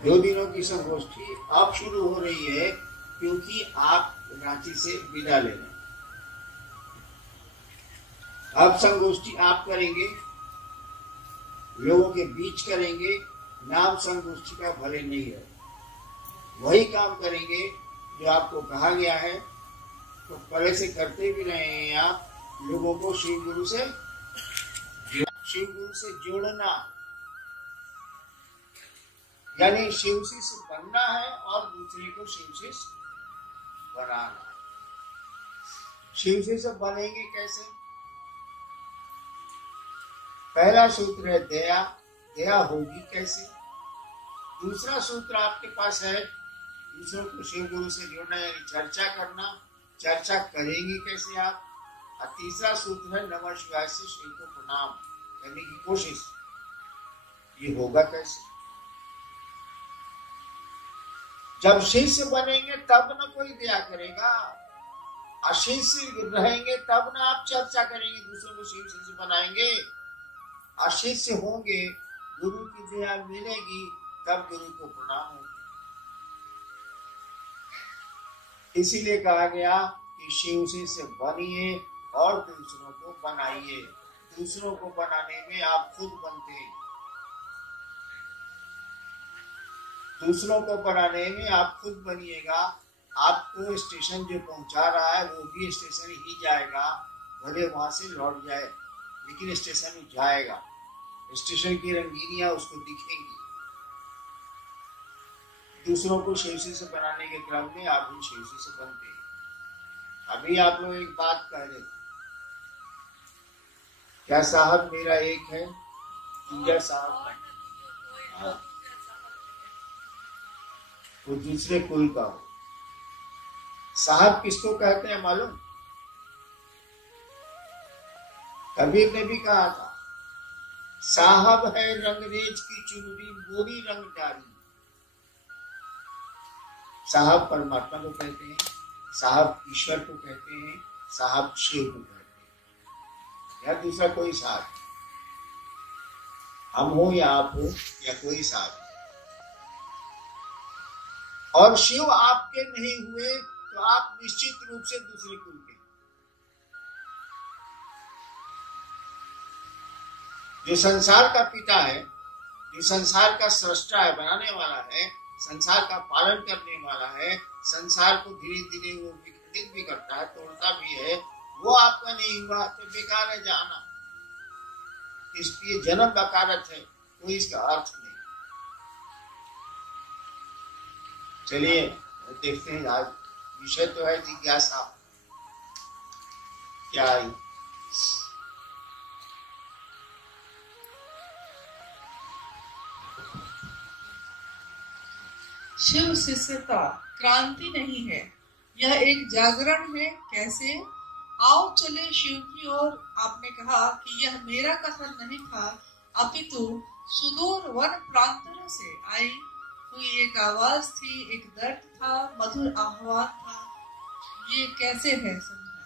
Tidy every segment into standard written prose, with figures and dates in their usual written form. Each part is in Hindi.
2 दिनों की संगोष्ठी अब शुरू हो रही है, क्योंकि आप रांची से विदा ले रहे हैं। अब संगोष्ठी आप करेंगे, लोगों के बीच करेंगे, नाम संगोष्ठी का भले नहीं है, वही काम करेंगे जो आपको कहा गया है। तो पहले से करते भी रहे हैं आप, लोगों को शिव गुरु से जोड़ना, यानी शिव शिष्य बनना है और दूसरे को शिव शिष्य बनाना। शिव शिष्य बनेंगे कैसे? पहला सूत्र है दया। दया होगी कैसे? दूसरा सूत्र आपके पास है दूसरों को शिव गुरु से जोड़ना, यानी चर्चा करना। चर्चा करेंगे कैसे आप? और तीसरा सूत्र है नमः शिवाय से शिव को प्रणाम करने की कोशिश। ये होगा कैसे? जब शिष्य बनेंगे तब न कोई दया करेगा, अशिष्य रहेंगे तब न आप चर्चा करेंगे, दूसरों को शिव शिष्य बनाएंगे। अशिष्य होंगे, गुरु की दया मिलेगी, तब गुरु को प्रणाम होगा। इसीलिए कहा गया कि शिव शिष्य बनिए और दूसरों को बनाइए। दूसरों को बनाने में आप खुद बनते हैं, दूसरों को बनाने में आप खुद बनिएगा। आपको स्टेशन जो पहुंचा रहा है वो भी स्टेशन ही जाएगा, भले वहां से लौट जाए, लेकिन स्टेशन में जाएगा। स्टेशन की रंगीनियां उसको दिखेंगी। दूसरों को शिवसी से बनाने के क्रम में आप भी शिवसी से बनते हैं। अभी आप लोग एक बात कह रहे थे, क्या साहब मेरा एक है, पूजा साहब का, वो दूसरे कुल का हो। साहब किसको कहते हैं मालूम? कबीर ने भी कहा था, साहब है रंगरेज की चुनरी मोरी रंग डारी। साहब परमात्मा को कहते हैं, साहब ईश्वर को कहते हैं, साहब शिव को कहते हैं, या दूसरा कोई साहब, हम हो या आप हो या कोई साहब। और शिव आपके नहीं हुए तो आप निश्चित रूप से दूसरे कुल के। जो संसार का पिता है, जो संसार का सृष्टा है, बनाने वाला है, संसार का पालन करने वाला है, संसार को धीरे धीरे वो विघटित भी करता है, तोड़ता भी है, वो आपका नहीं हुआ तो बेकार है जाना। इसलिए जन्म बकारत है, कोई इसका अर्थ नहीं। चलिए देखते हैं, आज विषय तो है जिज्ञासा। क्या आई? शिव शिष्यता क्रांति नहीं है, यह एक जागरण है। कैसे? आओ चले शिव की ओर। आपने कहा कि यह मेरा कथन नहीं था, अपितु सुदूर वन प्रांतों से आई हुई एक आवाज थी, एक दर्द था, मधुर आह्वान था। ये कैसे है? समझाएं।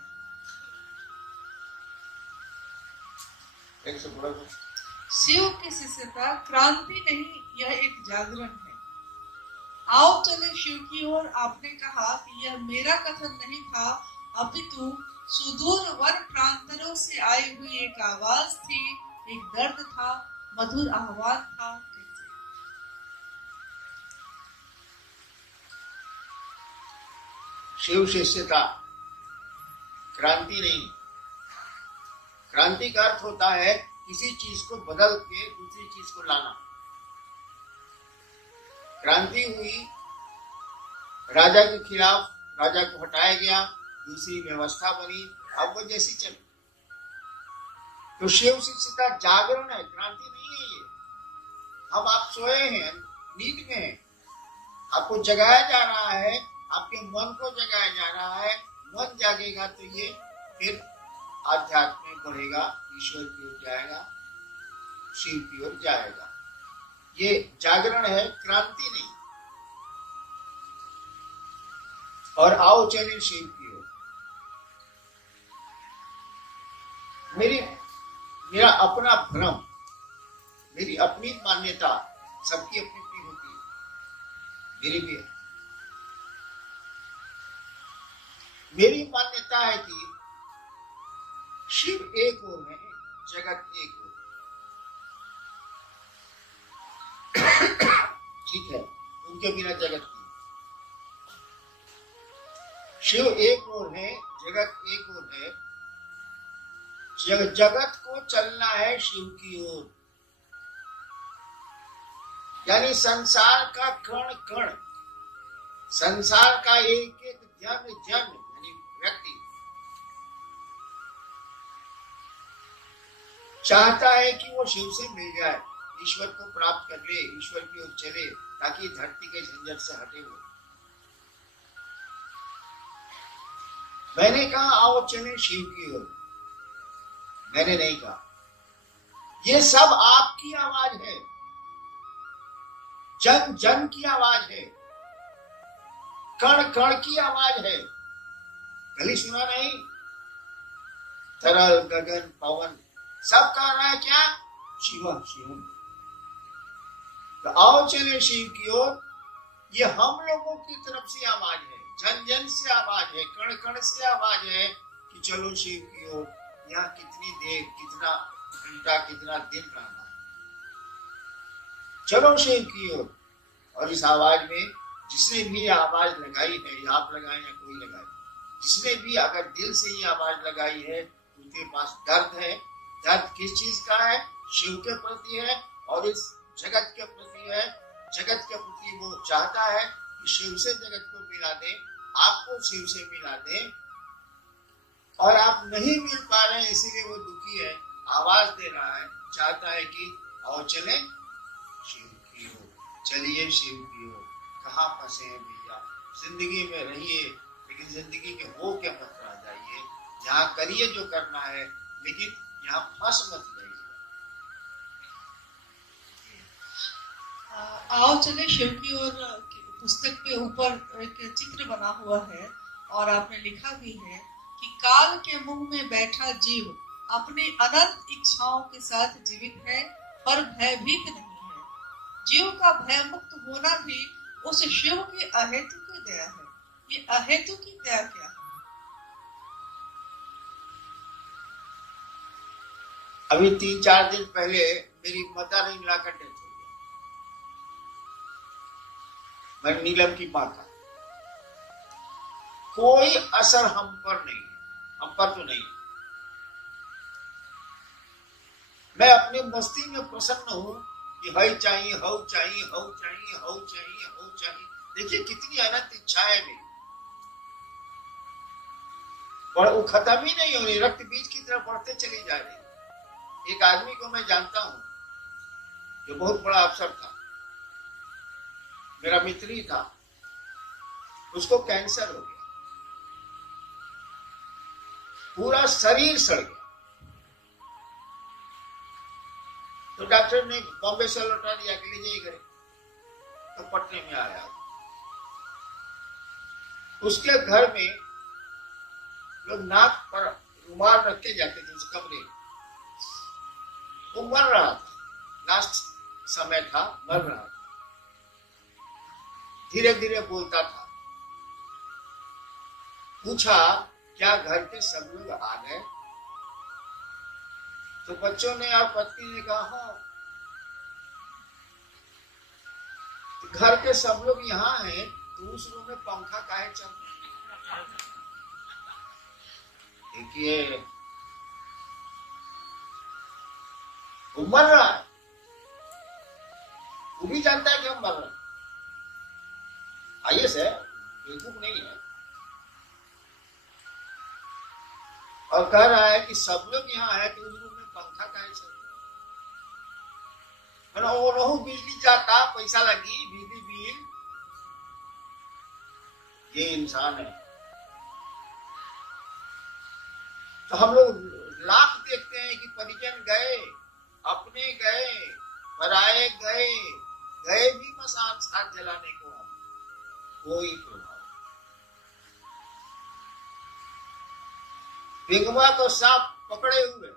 शिव की शिष्यता क्रांति नहीं, यह एक जागरण है। आओ चले शिव की ओर। आपने कहा कि यह मेरा कथन नहीं था, अपितु सुदूर वन प्रांतों से आई हुई एक आवाज थी, एक दर्द था, मधुर आह्वान था। शिव शिष्यता क्रांति नहीं। क्रांति का अर्थ होता है किसी चीज को बदल के दूसरी चीज को लाना। क्रांति हुई, राजा के खिलाफ, राजा को हटाया गया, दूसरी व्यवस्था बनी, अब वो जैसी चली। तो शिव शिष्यता जागरण है, क्रांति नहीं है। ये हम आप सोए हैं, नींद में हैं, आपको जगाया जा रहा है, आपके मन को जगाया जा रहा है। मन जागेगा तो ये फिर आध्यात्म में बढ़ेगा, ईश्वर की ओर जाएगा, शिव की ओर जाएगा। ये जागरण है, क्रांति नहीं। और आओ चले शिव की ओर। मेरा अपना भ्रम, मेरी अपनी मान्यता, सबकी अपनी अपनी होती है। मेरी भी है। मेरी मान्यता है कि शिव एक और है, जगत एक और। ठीक है, उनके बिना जगत नहीं। शिव एक और है, जगत एक और है। जगत को चलना है शिव की ओर, यानी संसार का कण कण, संसार का एक एक जन जन यानी व्यक्ति चाहता है कि वो शिव से मिल जाए, ईश्वर को प्राप्त कर ले, ईश्वर की ओर चले, ताकि धरती के झंझट से हटे हुए। मैंने कहा आओ चले शिव की ओर, मैंने नहीं कहा। ये सब आपकी आवाज है, जन जन की आवाज है, कण कण की आवाज है। कभी सुना नहीं? तरल गगन पवन सब कह रहा है क्या? शिव शिव। तो आओ चले शिव की ओर। ये हम लोगों की तरफ से आवाज है, जन जन से आवाज है, कण कण से आवाज है कि चलो शिव की ओर। यहाँ कितनी देर, कितना घंटा, कितना दिन रहना है, चलो शिव की ओर। और इस आवाज में जिसने भी आवाज लगाई है, या आप लगाए या कोई लगाए, जिसने भी अगर दिल से ये आवाज लगाई है, उनके पास दर्द है। दर्द किस चीज का है? शिव के प्रति है और इस जगत के प्रति है। जगत के प्रति वो चाहता है कि शिव से जगत को मिला दे, आपको शिव से मिला दे, और आप नहीं मिल पा रहे हैं, इसीलिए वो दुखी है, आवाज दे रहा है, चाहता है कि आओ चले शिव की ओर, चलिए शिव की ओर। कहाँ फंसे हैं भैया? जिंदगी में रहिए, लेकिन जिंदगी के हो के मत रह जाइए। यहाँ करिए जो करना है, लेकिन यहाँ फंस मत जाइए। आओ चले शिव की ओर पुस्तक के ऊपर एक चित्र बना हुआ है, और आपने लिखा भी है कि काल के मुंह में बैठा जीव अपनी अनंत इच्छाओं के साथ जीवित है, पर भयभीत नहीं है। जीव का भय मुक्त होना भी उस शिव की अहेतु की दया है। ये अहेतु की दया क्या है? अभी 3-4 दिन पहले मेरी मदर इन लॉ का डेथ हो गया। मैं नीलम की मां था। कोई असर हम पर नहीं है, हम पर तो नहीं है। मैं अपनी मस्ती में प्रसन्न हूं कि हई चाहिए, हऊ चाहिए, हऊ चाहिए, हऊ चाहिए, हऊ चाहिए। देखिए कितनी अनंत इच्छाएं मेरी, और वो खत्म ही नहीं हो रही, रक्त बीज की तरफ बढ़ते चली जा रही। एक आदमी को मैं जानता हूं जो बहुत बड़ा अफसर था, मेरा मित्र ही था, उसको कैंसर हो गया, पूरा शरीर सड़ गया। तो डॉक्टर ने बॉम्बे से लौटा दिया कि लीजिए घरे। तो पटने में आया। उसके घर में लोग नाक पर रुमाल रख के जाते थे उस कमरे में। वो मर रहा था, लास्ट समय था, मर रहा था, धीरे धीरे बोलता था। पूछा क्या घर के सब लोग आ गए? तो बच्चों ने और पत्नी ने कहा हाँ। तो घर के सब लोग यहाँ हैं, तो उस रूम में पंखा काहे चल रहा है? देखिए वो मर रहा है, वो भी जानता है कि हम मर रहे हैं। आइए बेवकूफ नहीं है, और कह रहा है कि सब लोग यहाँ है तो उस रूम में पंखा काहे चल रहा है? वो बिजली जाता, पैसा लगी, बिजली बिल। ये इंसान है। तो हम लोग लाख देखते हैं कि परिजन गए, अपने गए, पराए गए, गए भी मसान साथ जलाने को, कोई प्रभाव। बिगवा तो सांप पकड़े हुए,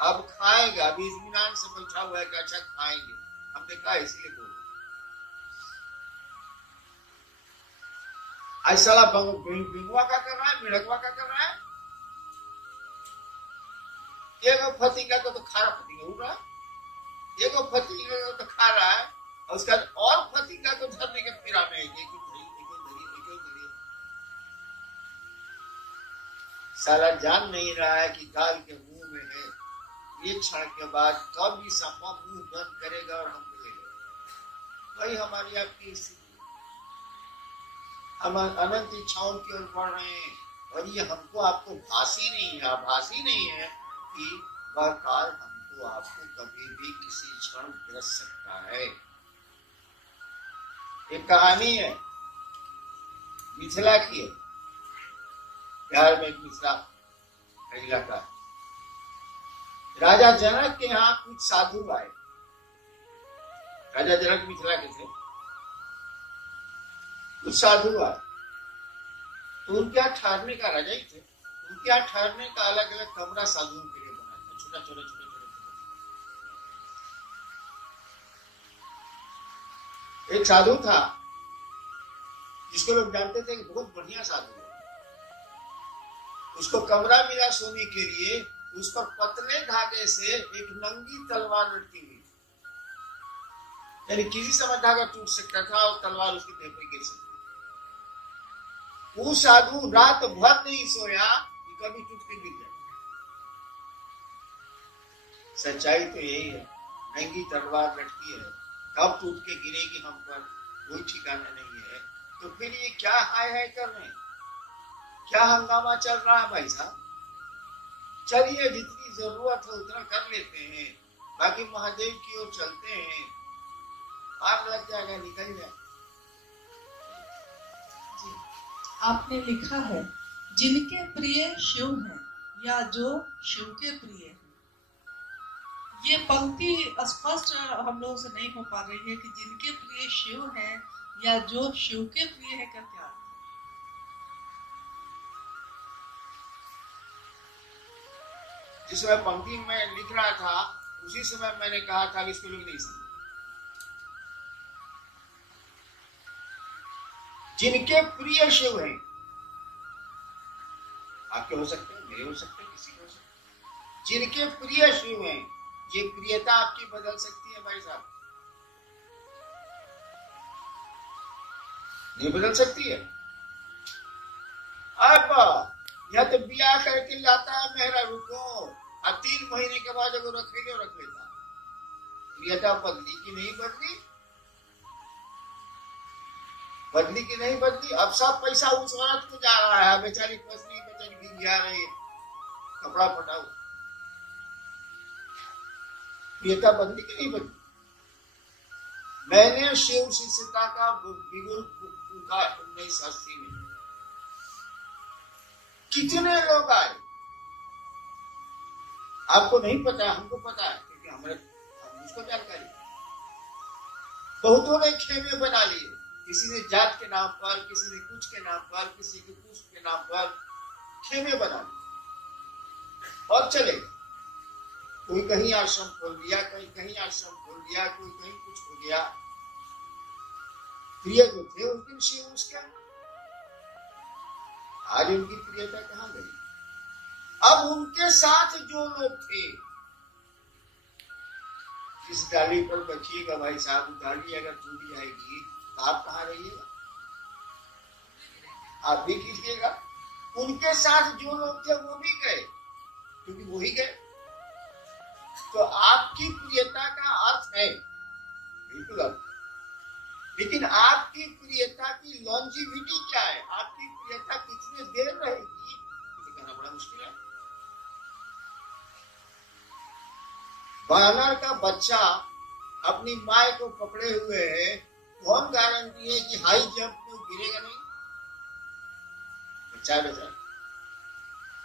अब खाएगा, अभी इत्मीनान से बैठा हुआ है कि अच्छा खाएंगे। हम देखा इसलिए बोल। आज साला बिंगवा का कर रहा है, मिड़कवा का कर रहा है। एगो फतिंगा को तो खारा फतिंगा उड़ रहा है, एगो फतिंगा को तो खा रहा है, और उसका और फतिंगा को धरने के फिरा में एक साला जान नहीं रहा है कि काल के मुंह में है। एक क्षण के बाद कब भी सपा मुंह बंद करेगा और हम मिलेगा। वही हमारी आपकी स्थिति, हम अनंत इच्छाओं की ओर बढ़ रहे हैं, और ये हमको आपको भासी नहीं है, आभासी नहीं है कि वह काल हमको आपको कभी भी किसी क्षण ग्रस सकता है। एक कहानी है मिथिला की है, बिहार में एक मिथिला इलाका। राजा जनक के यहाँ कुछ साधु आए। राजा जनक मिथिला के थे, कुछ साधु आए तो उनके यहाँ ठहरने का, राजा ही थे, उनके यहाँ ठहरने का अलग अलग कमरा साधुओं के लिए बना था, छोटा छोटा छोटा छोटा। एक साधु था जिसको लोग जानते थे कि बहुत बढ़िया साधु है। उसको कमरा मिला सोने के लिए, उस पर पतले धागे से एक नंगी तलवार लटकी हुई, यानी किसी समय धागा टूट सकता था और तलवार उसके देह पर गिर सकती। वो साधु रात भर नहीं सोया कि कभी टूट के गिर जाए। सच्चाई तो यही है, नंगी तलवार लटकी है, कब टूट के गिरेगी हम पर कोई ठिकाना नहीं है। तो फिर ये क्या हाय हाय कर रहे हैं, क्या हंगामा चल रहा है भाई साहब? चलिए जितनी जरूरत है उतना कर लेते हैं, बाकी महादेव की ओर चलते हैं, आग लग जाएगा, निकल जाए। आपने लिखा है जिनके प्रिय शिव हैं या जो शिव के प्रिय हैं। ये पंक्ति स्पष्ट हम लोगों से नहीं हो पा रही है कि जिनके प्रिय शिव हैं या जो शिव के प्रिय है का क्या? जिस समय पंक्ति में लिख रहा था उसी समय मैंने कहा था कि इसको लोग नहीं समझे। जिनके प्रिय शिव हैं, आपके हो सकते हैं, मेरे हो सकते हैं, किसी के हो सकते हैं। जिनके प्रिय शिव हैं, ये प्रियता आपकी बदल सकती है भाई साहब, नहीं बदल सकती है। अब या तो ब्याह करके लाता है मेहरा रुको, और 3 महीने के बाद अगर रख लेता, प्रियता बदली की नहीं बदली, बदली की नहीं बदली। अब सब पैसा उस औरत को जा रहा है, बेचारी पत्नी बेचारी भीग जा रही है, कपड़ा फटा हुआ। प्रियता बदली की नहीं बदली। मैंने शिव शिष्यता का बिगुल फूंका 1980 में। कितने लोग आए आपको नहीं पता, हमको पता है क्योंकि मुझको जानकारी। बहुतों ने खेमे बना लिए, किसी ने जात के नाम पर, किसी ने कुछ के नाम पर, किसी के कुछ के नाम पर खेमे बना लिए और चले गए। कोई कहीं आश्रम खोल लिया, कोई कहीं आश्रम खोल लिया, कोई कहीं कुछ हो गया। प्रिय जो थे उस दिन शिव उसके, आज उनकी प्रियता कहां गई? अब उनके साथ जो लोग थे, जिस डाली पर बचिएगा भाई साहब, डाली अगर टूट जाएगी तो आप कहां रहिएगा? आप भी कीजिएगा। उनके साथ जो लोग थे वो भी गए, क्योंकि वो ही गए। तो आपकी प्रियता का अर्थ है, बिल्कुल अर्थ, लेकिन आपकी प्रियता की लॉन्जिविटी क्या है? आपकी प्रियता कितने देर रहेगी, इसे कहना बड़ा मुश्किल है। बानर का बच्चा अपनी माँ को पकड़े हुए है, कौन गारंटी है कि हाई जंप में गिरेगा नहीं? बच्चा बेचारा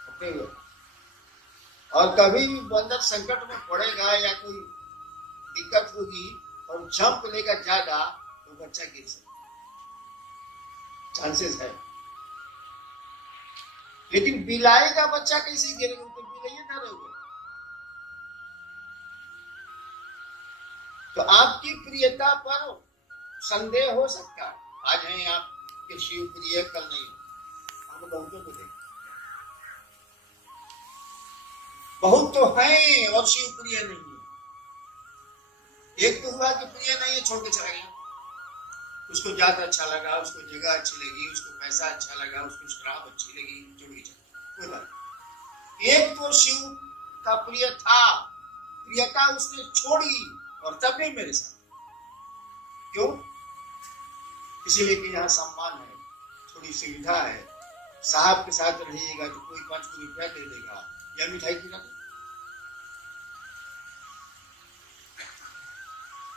पकड़े हुए, और कभी भी बंदर संकट में पड़ेगा या कोई दिक्कत होगी और जंप लेकर जाएगा तो बच्चा गिर सकता, चांसेस है। लेकिन बिलाई का बच्चा कैसे गिरेगा? तो बिलाइए डरे हुए। तो आपकी प्रियता पर संदेह हो सकता है। आज हैं आप के शिव प्रिय कल नहीं हो। हम बहुतों को देखें, बहुत तो हैं और शिव प्रिय नहीं है। एक तो हुआ कि प्रिय नहीं है, छोड़ के चला गया, उसको जात अच्छा लगा, उसको जगह अच्छी लगी, उसको पैसा अच्छा लगा, उसको शराब अच्छी लगी, छोड़ के चला, कोई बात। एक तो शिव का प्रिय था, प्रियता उसने छोड़ी और तब भी मेरे साथ। क्यों? इसीलिए कि यहाँ सम्मान है, थोड़ी सुविधा है, साहब के साथ रहिएगा तो कोई 5 रुपया दे देगा या मिठाई खिला दे।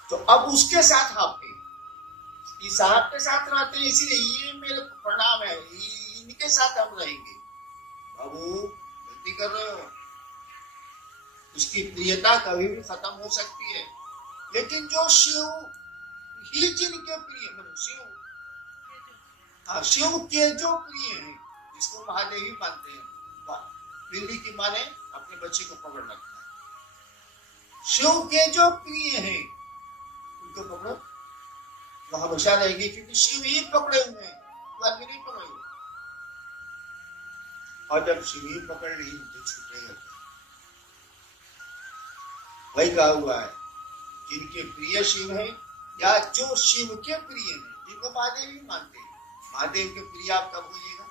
तो अब उसके साथ आप साहब के साथ रहते हैं, इसीलिए ये मेरे प्रणाम है, इनके साथ हम रहेंगे। बाबू गलती कर रहे हो, उसकी प्रियता कभी भी खत्म हो सकती है, लेकिन जो शिव ही जिनके प्रिय, शिव के जो प्रिय हैं, जिसको महादेवी मानते हैं, बिल्ली की माने अपने बच्चे को पकड़ रखना है। शिव के जो प्रिय हैं उनको पकड़ो, वो हमेशा रहेगी, क्योंकि शिव ही पकड़े हुए हैं, वो आदमी नहीं पकड़े हुए। और जब शिव ही पकड़ ली तो छूटेगा क्या? वही कहा हुआ है, जिनके प्रिय शिव है या जो शिव के प्रिय है, जिनको महादेव ही मानते हैं। महादेव के प्रिय आप कब होइएगा?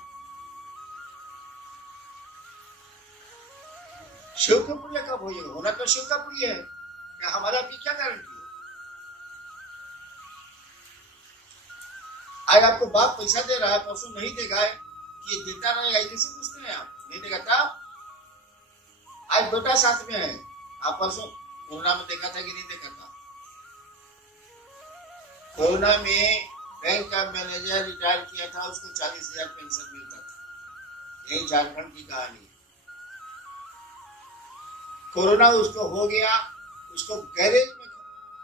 शिव के प्रिय कब होइएगा? होना तो शिव का प्रिय है, क्या हमारा भी क्या गारंटी है? आज आपको बाप पैसा दे रहा है, परसों नहीं देगा, ये देता रहेगा, कैसे पूछते हैं आप? नहीं देगा तब? आज बेटा साथ में है, आप परसों कोरोना में देखा था कि नहीं देखा था? कोरोना में बैंक का मैनेजर रिटायर किया था, उसको 40,000 पेंशन मिलता था। यही झारखंड की कहानी है। कोरोना उसको हो गया, उसको गैरेज में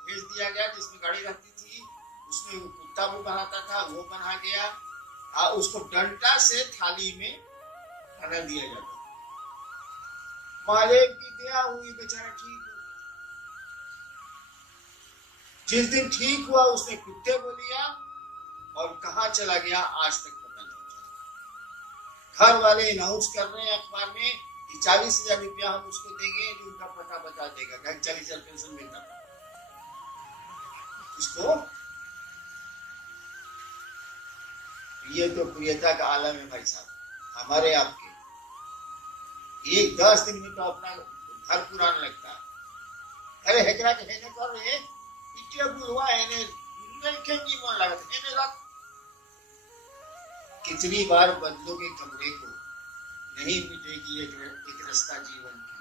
भेज दिया गया जिसमें गाड़ी रहती थी, उसमें कुत्ता भी बनाता था, वो बना गया, और उसको डंडा से थाली में खाना दिया जाता। महादेव की दया हुई, बेचारा ठीक हो गया। जिस दिन ठीक हुआ उसने कुत्ते को लिया और कहाँ चला गया आज तक पता नहीं चला। घर वाले अनाउंस कर रहे हैं अखबार में कि 40,000 रुपया हम उसको देंगे जो उनका पता बता देगा। 40,000 पेंशन मिलता था उसको। ये तो प्रियता का आलम है भाई साहब, हमारे आपके। एक 10 दिन में तो अपना घर पुराना लगता है। अरे हेकरा के हेने कर रहे इतने बुलवा हेने नहीं खेंगी मन लगता हेने रख। कितनी बार बदलोगे कमरे को, नहीं मिटेगी एक रास्ता जीवन की।